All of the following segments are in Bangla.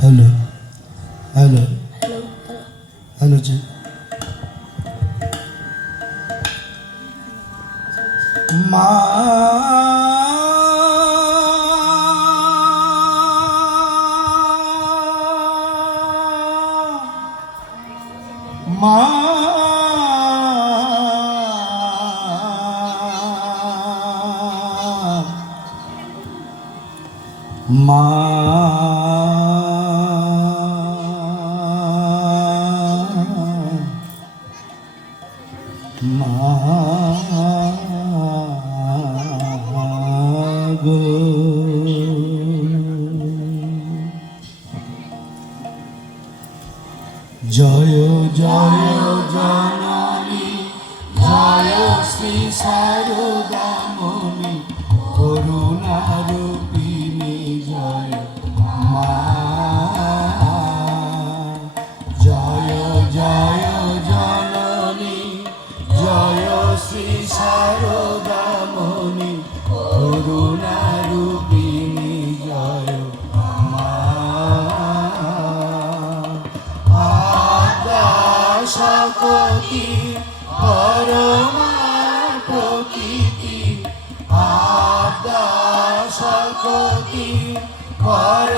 Hello. Hello. Hello. Hello. Ma. Ma. Ma. মাগো। জয় জয় জননী জয় শ্রী সারদামণি করুণার Cor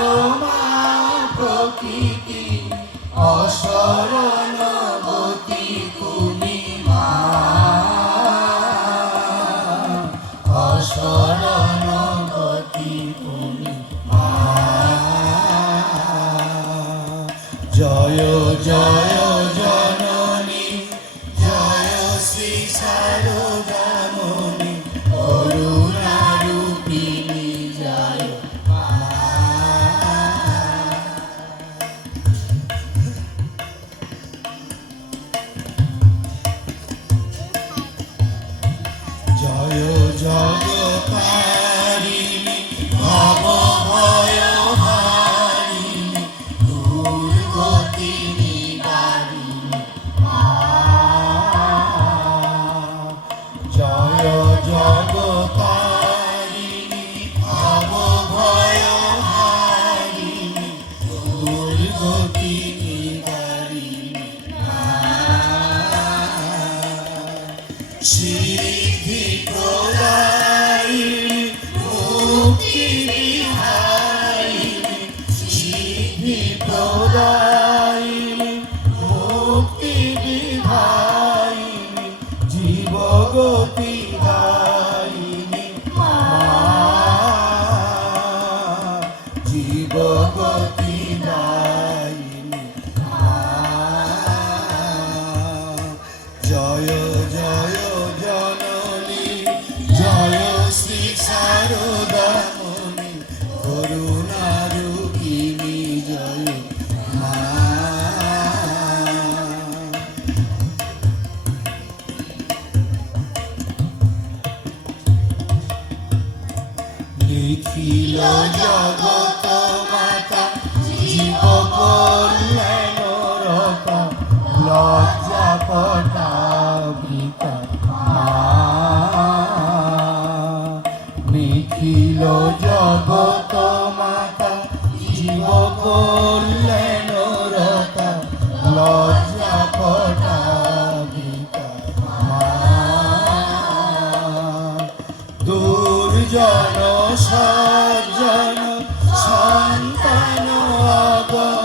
see. দেখিল জগৎ people.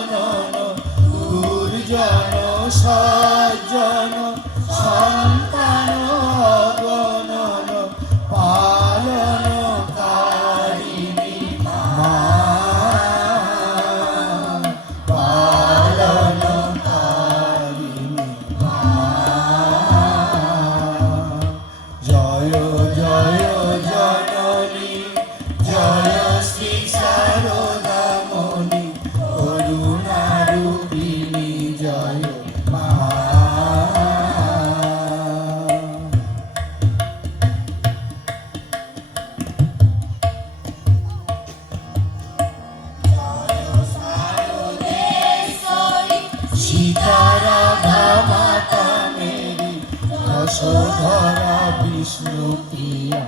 যশোধরা বিষ্ণু প্রিয়া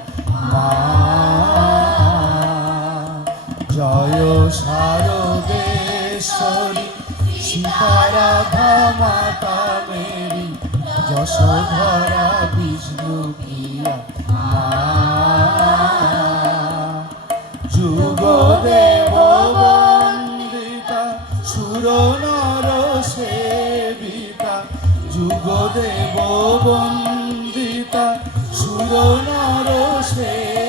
মা। জয় সারদেশ্বরী সীতারাধা মাতা মেরি যশোধরা বিষ্ণু প্রিয়া মা। যুগ দেব বন্দিতা সুর নর সেবিতা যুগ দেব বন্দিতা সুর নর সেবিতা নম